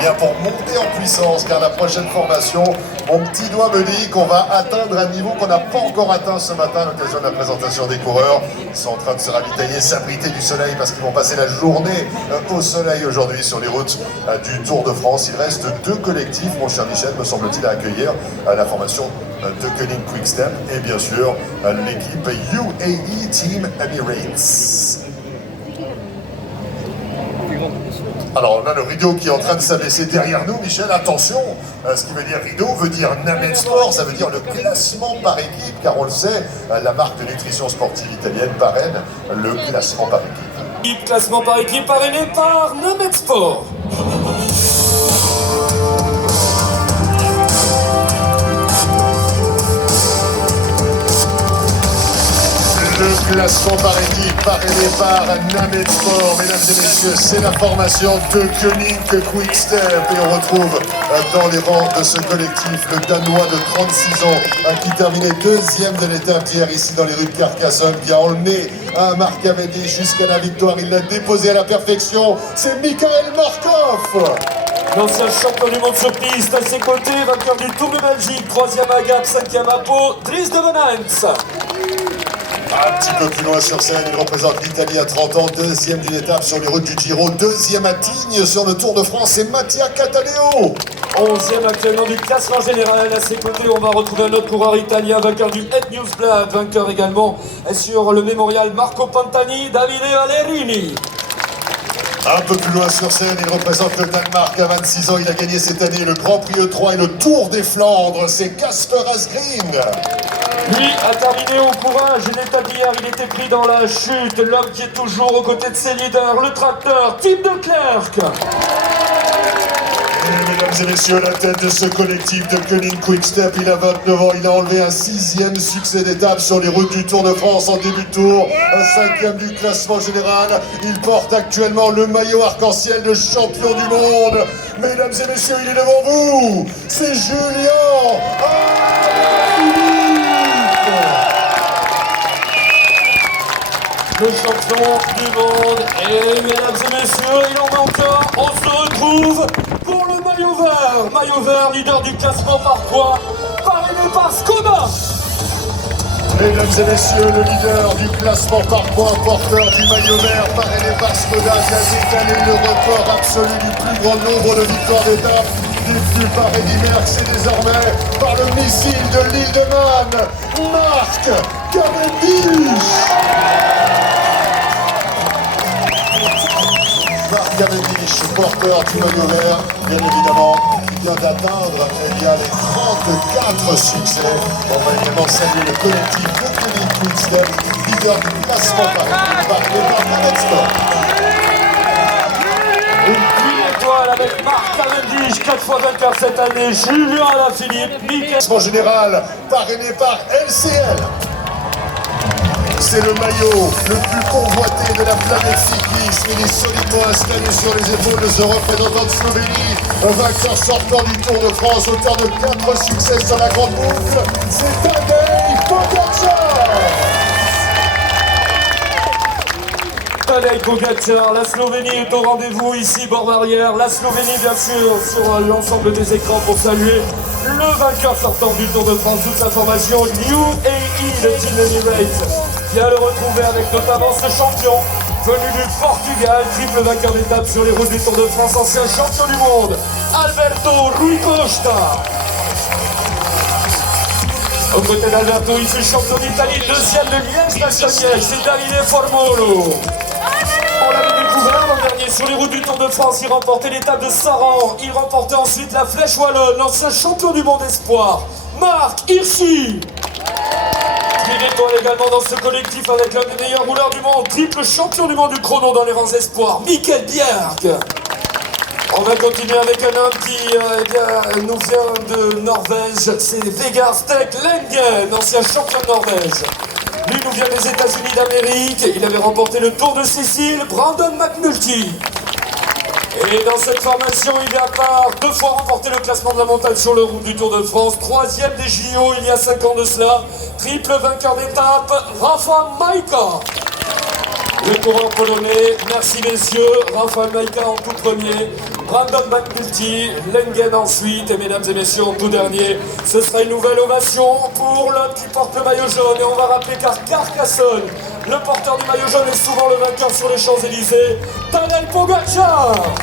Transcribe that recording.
bien pour monter en puissance, car la prochaine formation, mon petit doigt me dit qu'on va atteindre un niveau qu'on n'a pas encore atteint ce matin à l'occasion de la présentation des coureurs. Ils sont en train de se ravitailler, s'abriter du soleil parce qu'ils vont passer la journée au soleil aujourd'hui sur les routes du Tour de France. Il reste 2 collectifs, mon cher Michel, me semble-t-il, à accueillir la formation de Koenig Quick Step et bien sûr l'équipe UAE Team Emirates. Alors on a le rideau qui est en train de s'abaisser derrière nous, Michel, attention, ce qui veut dire rideau veut dire Named Sport, ça veut dire le classement par équipe, car on le sait, la marque de nutrition sportive italienne parraine le classement par équipe. Classement par équipe parrainé par Named Sport. Le classement par équipe parrainé par Named Sport. Mesdames et messieurs, c'est la formation de Koenig Quick Step. Et on retrouve dans les rangs de ce collectif le Danois de 36 ans qui terminait 2e de l'étape d'hier ici dans les rues de Carcassonne, qui a emmené Marc Cavendish jusqu'à la victoire. Il l'a déposé à la perfection. C'est Michael Markov. L'ancien champion du monde sur piste à ses côtés, vainqueur du Tour de Belgique, 3e à Gap, 5e à Pau, Dries de Venance. Un petit peu plus loin sur scène, il représente l'Italie à 30 ans, 2e d'une étape sur les routes du Giro, 2e à Tignes sur le Tour de France, c'est Mattia Cattaneo. 11e actuellement du classement général. À ses côtés, on va retrouver un autre coureur italien, vainqueur du Het Newsblad, vainqueur également sur le mémorial Marco Pantani, Davide Valerini. Un peu plus loin sur scène, il représente le Danemark à 26 ans, il a gagné cette année le Grand Prix E3 et le Tour des Flandres, c'est Kasper Asgreen. Lui a terminé au courage une étape d'hier, il était pris dans la chute, l'homme qui est toujours aux côtés de ses leaders, le tracteur, Tim de Klerk. Et mesdames et messieurs, à la tête de ce collectif de Koenig Quick Step, il a 29 ans, il a enlevé un 6e succès d'étape sur les routes du Tour de France en début de tour, un 5e du classement général. Il porte actuellement le maillot arc-en-ciel de champion du monde. Mesdames et messieurs, il est devant vous, c'est Julien Alaphilippe. Le champion du monde, et mesdames et messieurs, il en met encore, on se retrouve pour le maillot vert, leader du classement par points, parrainé par Skoda. Mesdames et messieurs, le leader du classement par points, porteur du maillot vert, parrainé par Skoda, qui a décalé le record absolu du plus grand nombre de victoires d'étape, détenu par Eddy Merckx, et désormais par le missile de l'île de Man, Marc Cavendish. Marc Cavendish, porteur du maillot vert, bien évidemment, qui vient d'atteindre il y a les 34 succès. On va également saluer le collectif de Koenig Quick Step, leader du classement par Named Sport. Une grille étoile avec Marc Cavendish, 4 fois vainqueur cette année, Julien Alaphilippe, Michael. Classement général, parrainé par LCL. C'est le maillot le plus convoité de la planète cycliste. Il est solidement installé sur les épaules de ce représentant de Slovénie, un vainqueur sortant du Tour de France, auteur de 4 succès sur la grande boucle. C'est Tadej Pogačar. Tadej Pogačar, la Slovénie est au rendez-vous ici, bord arrière. La Slovénie, bien sûr, sur l'ensemble des écrans pour saluer le vainqueur sortant du Tour de France, toute sa formation UAE, le Team Emirates. Vient le retrouver avec notamment ce champion venu du Portugal, triple vainqueur d'étape sur les routes du Tour de France, ancien champion du monde, Alberto Rui Costa. Aux côtés d'Alberto, il fut champion d'Italie, 2e de Liège-Bastogne-Liège, c'est Davide Formolo. On l'avait découvert l'an dernier sur les routes du Tour de France, il remportait l'étape de Saran, il remportait ensuite la Flèche Wallonne, l'ancien champion du monde espoir, Marc Hirschi. Une étoile également dans ce collectif avec l'un des meilleurs rouleurs du monde, triple champion du monde du chrono dans les rangs espoirs, Mikkel Bjerg. On va continuer avec un homme qui nous vient de Norvège, c'est Vegard Stek Lengen, ancien champion de Norvège. Lui nous vient des États-Unis d'Amérique, il avait remporté le Tour de Sicile, Brandon McNulty. Et dans cette formation, il y a part 2 fois remporté le classement de la montagne sur le route du Tour de France, 3e des JO il y a 5 ans de cela, triple vainqueur d'étape, Rafa Majka. le coureur polonais. Merci messieurs, Rafał Majka en tout premier, Brandon McNulty, Lengen ensuite, et mesdames et messieurs en tout dernier, ce sera une nouvelle ovation pour l'homme qui porte le maillot jaune. Et on va rappeler qu'à Carcassonne, le porteur du maillot jaune est souvent le vainqueur sur les Champs-Élysées, Tadej Pogacar.